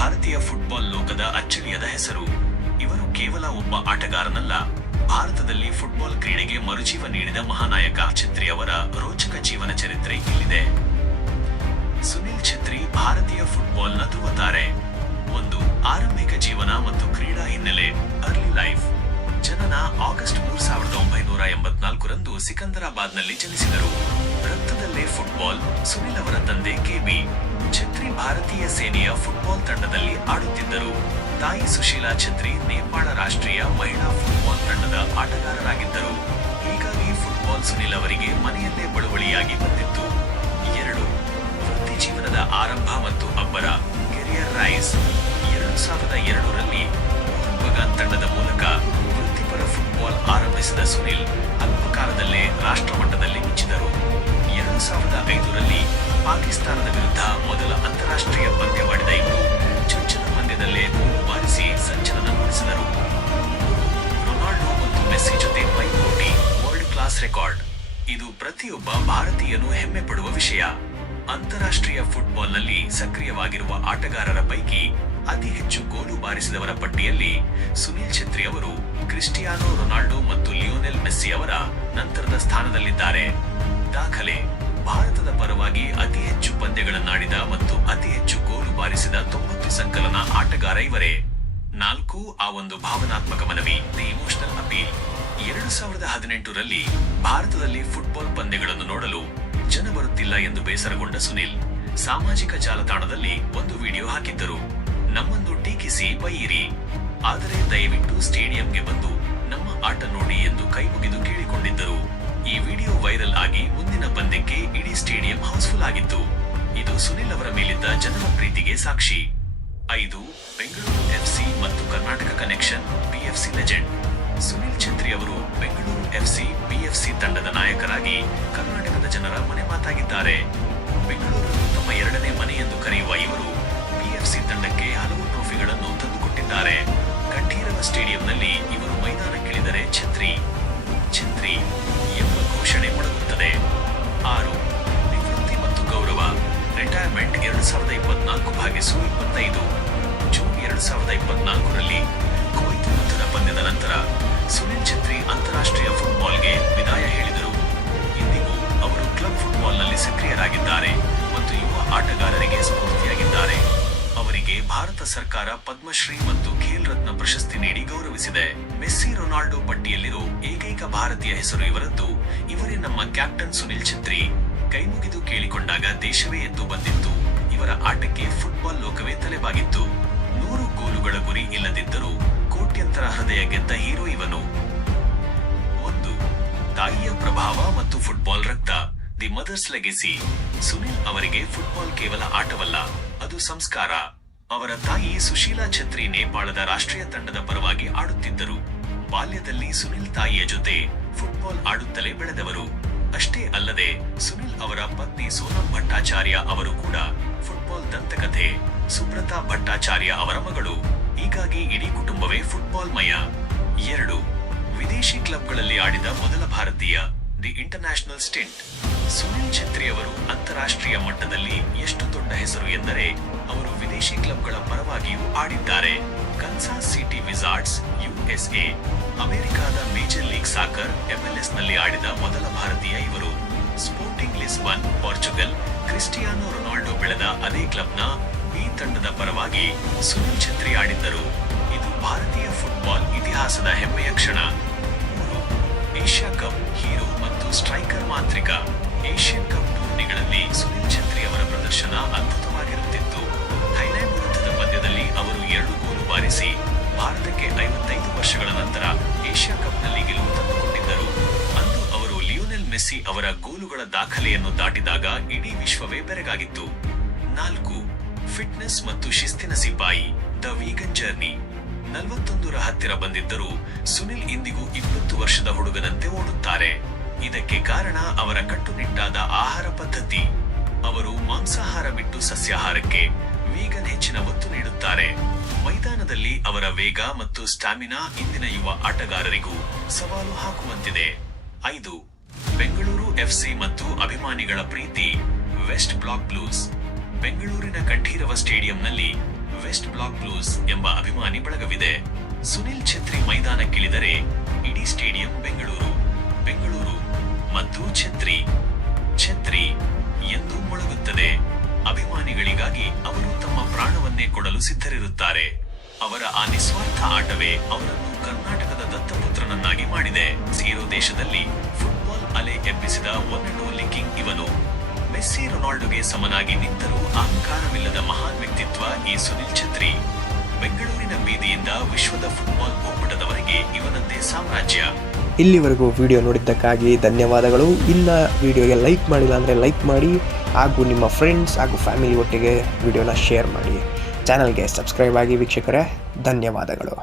ಭಾರತೀಯ ಫುಟ್ಬಾಲ್ ಲೋಕದ ಅಚ್ಚಳಿಯದ ಹೆಸರು. ಇವರು ಕೇವಲ ಒಬ್ಬ ಆಟಗಾರನಲ್ಲ, ಭಾರತದಲ್ಲಿ ಫುಟ್ಬಾಲ್ ಕ್ರೀಡೆಗೆ ಮರುಜೀವ ನೀಡಿದ ಮಹಾನಾಯಕ. ಛತ್ರಿ ಅವರ ರೋಚಕ ಜೀವನ ಚರಿತ್ರೆ ಇಲ್ಲಿದೆ. ಸುನಿಲ್ ಛತ್ರಿ ಭಾರತೀಯ ಫುಟ್ಬಾಲ್ನ ಧ್ರುವತಾರೆ. ಒಂದು, ಆರಂಭಿಕ ಜೀವನ ಮತ್ತು ಕ್ರೀಡಾ ಹಿನ್ನೆಲೆ. Early life. ಜನನ ಆಗಸ್ಟ್ 3, 1984ರಂದು ಸಿಕಂದರಾಬಾದ್ನಲ್ಲಿ ಜನಿಸಿದರು. ರಕ್ತದಲ್ಲೇ ಫುಟ್ಬಾಲ್. ಸುನಿಲ್ ಅವರ ತಂದೆ ಕೆ.ಬಿ. ಛತ್ರಿ ಭಾರತೀಯ ಸೇನೆಯ ಫುಟ್ಬಾಲ್ ತಂಡದಲ್ಲಿ ಆಡುತ್ತಿದ್ದರು. ತಾಯಿ ಸುಶೀಲಾ ಛತ್ರಿ ನೇಪಾಳ ರಾಷ್ಟ್ರೀಯ ಮಹಿಳಾ ಫುಟ್ಬಾಲ್ ತಂಡದ ಆಟಗಾರರಾಗಿದ್ದರು. ಹೀಗಾಗಿ ಫುಟ್ಬಾಲ್ ಸುನಿಲ್ ಅವರಿಗೆ ಮನೆಯಲ್ಲೇ ಬಳುವಳಿಯಾಗಿ ಬಂದಿತ್ತು. 2, ವೃತ್ತಿ ಜೀವನದ ಆರಂಭ ಮತ್ತು ಅಬ್ಬರ. Career rise. 2002ರಲ್ಲಿ ಮೋಹನ್ ಬಗಾನ್ ತಂಡದ ಮೂಲಕ ವೃತ್ತಿಪರ ಫುಟ್ಬಾಲ್ ಆರಂಭಿಸಿದ ಸುನಿಲ್ ಅಲ್ಪಕಾಲದಲ್ಲೇ ರಾಷ್ಟ್ರಮಟ್ಟದಲ್ಲಿ ಮಿಂಚಿದರು. 2005ರಲ್ಲಿ ಪಾಕಿಸ್ತಾನದ ವಿರುದ್ಧ ಮೊದಲ ಅಂತಾರಾಷ್ಟ್ರೀಯ ಪಂದ್ಯವಾಡಿದ ಇವರು ಚೊಚ್ಚಲ ಪಂದ್ಯದಲ್ಲೇ ಗೋಲು ಬಾರಿಸಿ ಸಂಚಲನ ಮೂಡಿಸಿದರು. ರೊನಾಲ್ಡೋ ಮತ್ತು ಮೆಸ್ಸಿ ಜೊತೆ ಪೈಪೋಟಿ. World class record. ಇದು ಪ್ರತಿಯೊಬ್ಬ ಭಾರತೀಯನೂ ಹೆಮ್ಮೆ ಪಡುವ ವಿಷಯ. ಅಂತಾರಾಷ್ಟ್ರೀಯ ಫುಟ್ಬಾಲ್ನಲ್ಲಿ ಸಕ್ರಿಯವಾಗಿರುವ ಆಟಗಾರರ ಪೈಕಿ ಅತಿ ಹೆಚ್ಚು ಗೋಲು ಬಾರಿಸಿದವರ ಪಟ್ಟಿಯಲ್ಲಿ ಸುನಿಲ್ ಛತ್ರಿ ಅವರು ಕ್ರಿಸ್ಟಿಯಾನೋ ರೊನಾಲ್ಡೋ ಮತ್ತು ಲಿಯೋನೆಲ್ ಮೆಸ್ಸಿ ಅವರ ನಂತರದ ಸ್ಥಾನದಲ್ಲಿದ್ದಾರೆ. ದಾಖಲೆ. ಭಾರತದ ಪರವಾಗಿ ಅತಿ ಹೆಚ್ಚು ಪಂದ್ಯಗಳನ್ನಾಡಿದ ಮತ್ತು ಅತಿ ಹೆಚ್ಚು ಗೋಲು ಬಾರಿಸಿದ 90 ಸಂಕಲನ ಆಟಗಾರ ಇವರೇ. 4, ಆ ಒಂದು ಭಾವನಾತ್ಮಕ ಮನವಿ. The emotional appeal. 2018ರಲ್ಲಿ ಭಾರತದಲ್ಲಿ ಫುಟ್ಬಾಲ್ ಪಂದ್ಯಗಳನ್ನು ನೋಡಲು ಜನ ಬರುತ್ತಿಲ್ಲ ಎಂದು ಬೇಸರಗೊಂಡ ಸುನಿಲ್ ಸಾಮಾಜಿಕ ಜಾಲತಾಣದಲ್ಲಿ ಒಂದು ವಿಡಿಯೋ ಹಾಕಿದ್ದರು. ನಮ್ಮನ್ನು ಟೀಕಿಸಿ ಬೈಯಿರಿ, ಆದರೆ ದಯವಿಟ್ಟು ಸ್ಟೇಡಿಯಂಗೆ ಬಂದು ನಮ್ಮ ಆಟ ನೋಡಿ ಎಂದು ಕೈಮುಗಿದು ಕೇಳಿಕೊಂಡಿದ್ದರು. ಈ ವಿಡಿಯೋ ವೈರಲ್ ಆಗಿ ಮುಂದಿನ ಪಂದ್ಯಕ್ಕೆ ಇಡೀ ಸ್ಟೇಡಿಯಂ ಹೌಸ್ಫುಲ್ ಆಗಿತ್ತು. ಇದು ಸುನಿಲ್ ಅವರ ಮೇಲಿದ್ದ ಜನರ ಪ್ರೀತಿಗೆ ಸಾಕ್ಷಿ. 5, ಬೆಂಗಳೂರು ಎಫ್ಸಿ ಮತ್ತು Karnataka connection. BFC legend. Sunil ಛತ್ರಿ ಅವರು ಬೆಂಗಳೂರು ಎಫ್ಸಿ, ಬಿಎಫ್ಸಿ ತಂಡದ ನಾಯಕರಾಗಿ ಕರ್ನಾಟಕದ ಜನರ ಮನೆ ಮಾತಾಗಿದ್ದಾರೆ. ಬೆಂಗಳೂರನ್ನು ತಮ್ಮ ಎರಡನೇ ಮನೆ ಎಂದು ಕರೆಯುವ ಇವರು ಬಿಎಫ್ಸಿ ತಂಡಕ್ಕೆ ಹಲವು ಟ್ರೋಫಿಗಳನ್ನು ತಂದುಕೊಟ್ಟಿದ್ದಾರೆ. ಕಂಠೀರವ ಸ್ಟೇಡಿಯಂನಲ್ಲಿ ಇವರು ಮೈದಾನಕ್ಕಿಳಿದರೆ ಛತ್ರಿ ಛತ್ರಿ ಎಂಬ ಘೋಷಣೆ ಮೊಳಗುತ್ತದೆ. 6, ನಿವೃತ್ತಿ ಮತ್ತು ಗೌರವ. ರಿಟೈರ್ಮೆಂಟ್. 2024/25. ಜೂನ್ 2024ರಲ್ಲಿ ಕುವೈತ್ ವಿರುದ್ಧದ ಪಂದ್ಯದ ನಂತರ ಸುನಿಲ್ ಛತ್ರಿ ಅಂತಾರಾಷ್ಟ್ರೀಯ ಫುಟ್ಬಾಲ್ಗೆ ವಿದಾಯ ಹೇಳಿದರು. ಇಂದಿಗೂ ಅವರು ಕ್ಲಬ್ ಫುಟ್ಬಾಲ್ನಲ್ಲಿ ಸಕ್ರಿಯರಾಗಿದ್ದಾರೆ ಮತ್ತು ಯುವ ಆಟಗಾರರಿಗೆ ಸ್ಫೂರ್ತಿಯಾಗಿದ್ದಾರೆ. ಅವರಿಗೆ ಭಾರತ ಸರ್ಕಾರ ಪದ್ಮಶ್ರೀ ಮತ್ತು ಖೇಲ್ ರತ್ನ ಪ್ರಶಸ್ತಿ ನೀಡಿ ಗೌರವಿಸಿದೆ. ಮೆಸ್ಸಿ, ರೊನಾಲ್ಡೋ ಪಟ್ಟಿಯಲ್ಲಿರೋ ಏಕೈಕ ಭಾರತೀಯ ಹೆಸರು ಇವರದ್ದು. ಇವರೇ ನಮ್ಮ ಕ್ಯಾಪ್ಟನ್ ಸುನಿಲ್ ಛತ್ರಿ. ಕೈಮುಗಿದು ಕೇಳಿಕೊಂಡಾಗ ದೇಶವೇ ಎದ್ದು ಬಂದಿತ್ತು. ಇವರ ಆಟಕ್ಕೆ ಫುಟ್ಬಾಲ್ ಲೋಕವೇ ತಲೆಬಾಗಿತ್ತು. 100 ಗೋಲುಗಳ ಗುರಿ ಇಲ್ಲದಿದ್ದರೂ ಕೋಟ್ಯಂತರ ಹೃದಯ ಗೆದ್ದ ಹೀರೋ ಇವನು. 1, ತಾಯಿಯ ಪ್ರಭಾವ ಮತ್ತು ಫುಟ್ಬಾಲ್ ರಕ್ತ. The mother's legacy. ಸುನಿಲ್ ಅವರಿಗೆ ಫುಟ್ಬಾಲ್ ಕೇವಲ ಆಟವಲ್ಲ, ಅದು ಸಂಸ್ಕಾರ. ಅವರ ತಾಯಿ ಸುಶೀಲಾ ಛತ್ರಿ ನೇಪಾಳದ ರಾಷ್ಟ್ರೀಯ ತಂಡದ ಪರವಾಗಿ ಆಡುತ್ತಿದ್ದರು. ಬಾಲ್ಯದಲ್ಲಿ ಸುನಿಲ್ ತಾಯಿಯ ಜೊತೆ ಫುಟ್ಬಾಲ್ ಆಡುತ್ತಲೇ ಬೆಳೆದವರು. ಅಷ್ಟೇ ಅಲ್ಲದೆ ಸುನಿಲ್ ಅವರ ಪತ್ನಿ ಸೋನಂ ಭಟ್ಟಾಚಾರ್ಯ ಅವರು ಕೂಡ ಫುಟ್ಬಾಲ್ ದಂತಕಥೆ. ಸುಬ್ರತಾ ಭಟ್ಟಾಚಾರ್ಯ ಅವರ ಮಗಳು. ಹೀಗಾಗಿ ಇಡೀ ಕುಟುಂಬವೇ ಫುಟ್ಬಾಲ್ ಮಯ. 2, ವಿದೇಶಿ ಕ್ಲಬ್ಗಳಲ್ಲಿ ಆಡಿದ ಮೊದಲ ಭಾರತೀಯ. The international stint. ಸುನಿಲ್ ಛತ್ರಿ ಅವರು ಅಂತಾರಾಷ್ಟ್ರೀಯ ಮಟ್ಟದಲ್ಲಿ ಎಷ್ಟು ದೊಡ್ಡ ಹೆಸರು ಎಂದರೆ ಅವರು ವಿದೇಶಿ ಕ್ಲಬ್ಗಳ ಪರವಾಗಿಯೂ ಆಡಿದ್ದಾರೆ. Kansas city ವಿಜಾರ್ಡ್ಸ್, USA. ಅಮೆರಿಕಾದ ಮೇಜರ್ ಲೀಗ್ ಸಾಕರ್ MLS ನಲ್ಲಿ ಆಡಿದ ಮೊದಲ ಭಾರತೀಯ ಇವರು. Sporting Lisbon, Portugal. Cristiano Ronaldo ಬೆಳೆದ ಅದೇ ಕ್ಲಬ್ನ ಬಿ ತಂಡದ ಪರವಾಗಿ ಸುನಿಲ್ ಛತ್ರಿ ಆಡಿದ್ದರು. ಇದು ಭಾರತೀಯ ಫುಟ್ಬಾಲ್ ಇತಿಹಾಸದ ಹೆಮ್ಮೆಯ ಕ್ಷಣ. 3, ಏಷ್ಯಾ ಕಪ್. ಹೀರೋ ಮತ್ತು ಸ್ಟ್ರೈಕರ್ ಮಾಂತ್ರಿಕ. ಏಷ್ಯನ್ ಕಪ್ ಟೂರ್ನಿಗಳಲ್ಲಿ ಸುನಿಲ್ ಛತ್ರಿ ಅವರ ಪ್ರದರ್ಶನ ಅದ್ಭುತವಾಗಿರುತ್ತಿತ್ತು. ಥೈಲ್ಯಾಂಡ್ ವಿರುದ್ಧದ ಪಂದ್ಯದಲ್ಲಿ ಅವರು 2 ಗೋಲು ಬಾರಿಸಿ ಭಾರತಕ್ಕೆ 55 ವರ್ಷಗಳ ನಂತರ ಏಷ್ಯಾ ಕಪ್ನಲ್ಲಿ ಗೆಲುವು ತಂದುಕೊಟ್ಟಿದ್ದರು. ಅಂದು ಅವರು ಲಿಯೋನೆಲ್ ಮೆಸ್ಸಿ ಅವರ ಗೋಲುಗಳ ದಾಖಲೆಯನ್ನು ದಾಟಿದಾಗ ಇಡೀ ವಿಶ್ವವೇ ಬೆರಗಾಗಿತ್ತು. 4, ಫಿಟ್ನೆಸ್ ಮತ್ತು ಶಿಸ್ತಿನ ಸಿಪಾಯಿ. The vegan journey. 41ರ ಹತ್ತಿರ ಬಂದಿದ್ದರೂ ಸುನಿಲ್ ಇಂದಿಗೂ 20 ವರ್ಷದ ಹುಡುಗನಂತೆ ಓಡುತ್ತಾರೆ. ಇದಕ್ಕೆ ಕಾರಣ ಅವರ ಕಟ್ಟುನಿಟ್ಟಾದ ಆಹಾರ ಪದ್ಧತಿ. ಅವರು ಮಾಂಸಾಹಾರ ಬಿಟ್ಟು ಸಸ್ಯಾಹಾರಕ್ಕೆ, ವೀಗನ್ ಹೆಚ್ಚಿನ ಒತ್ತು ನೀಡುತ್ತಾರೆ. ಮೈದಾನದಲ್ಲಿ ಅವರ ವೇಗ ಮತ್ತು ಸ್ಟಾಮಿನಾ ಇಂದಿನ ಯುವ ಆಟಗಾರರಿಗೂ ಸವಾಲು ಹಾಕುವಂತಿದೆ. 5, ಬೆಂಗಳೂರು ಎಫ್ಸಿ ಮತ್ತು ಅಭಿಮಾನಿಗಳ ಪ್ರೀತಿ. West block blues. ಬೆಂಗಳೂರಿನ ಕಂಠೀರವ ಸ್ಟೇಡಿಯಂನಲ್ಲಿ ವೆಸ್ಟ್ ಬ್ಲಾಕ್ ಬ್ಲೂಸ್ ಎಂಬ ಅಭಿಮಾನಿ ಬಳಗವಿದೆ. ಸುನಿಲ್ ಛತ್ರಿ ಮೈದಾನಕ್ಕಿಳಿದರೆ ಇಡೀ ಸ್ಟೇಡಿಯಂ ಬೆಂಗಳೂರು ಬೆಂಗಳೂರು ಮತ್ತು ಛತ್ರಿ ಛತ್ರಿ ಎಂದು ಮೊಳಗುತ್ತದೆ. ಅಭಿಮಾನಿಗಳಿಗಾಗಿ ಅವರು ತಮ್ಮ ಪ್ರಾಣವನ್ನೇ ಕೊಡಲು ಸಿದ್ಧರಿರುತ್ತಾರೆ. ಅವರ ಆ ನಿಸ್ವಾರ್ಥ ಆಟವೇ ಅವರನ್ನು ಕರ್ನಾಟಕದ ದತ್ತಪುತ್ರನನ್ನಾಗಿ ಮಾಡಿದೆ. ಝೀರೋ ದೇಶದಲ್ಲಿ ಫುಟ್ಬಾಲ್ ಅಲೆ ಎಬ್ಬಿಸಿದ ಒನ್ ಅಂಡ್ ಓನ್ಲಿ ಕಿಂಗ್ ಇವನು. ಮೆಸ್ಸಿ ರೊನಾಲ್ಡೋಗೆ ಸಮನಾಗಿ ನಿಂತರೂ ಅಹಂಕಾರವಿಲ್ಲದ ಮಹಾನ್ ವ್ಯಕ್ತಿತ್ವ ಈ ಸುನಿಲ್ ಛತ್ರಿ. ಬೆಂಗಳೂರಿನ ಬೀದಿಯಿಂದ ವಿಶ್ವದ ಫುಟ್ಬಾಲ್ ಭೂಪಟದವರೆಗೆ ಇವನದ್ದೇ ಸಾಮ್ರಾಜ್ಯ. ಇಲ್ಲಿವರೆಗೂ ವಿಡಿಯೋ ನೋಡಿದ್ದಕ್ಕಾಗಿ ಧನ್ಯವಾದಗಳು. ಇನ್ನು ವಿಡಿಯೋಗೆ ಲೈಕ್ ಮಾಡಿಲ್ಲ ಅಂದರೆ ಲೈಕ್ ಮಾಡಿ, ಹಾಗೂ ನಿಮ್ಮ ಫ್ರೆಂಡ್ಸ್ ಹಾಗೂ ಫ್ಯಾಮಿಲಿ ಒಟ್ಟಿಗೆ ವಿಡಿಯೋನ ಶೇರ್ ಮಾಡಿ. ಚಾನಲ್ಗೆ ಸಬ್ಸ್ಕ್ರೈಬ್ ಆಗಿ ವೀಕ್ಷಕರೇ, ಧನ್ಯವಾದಗಳು.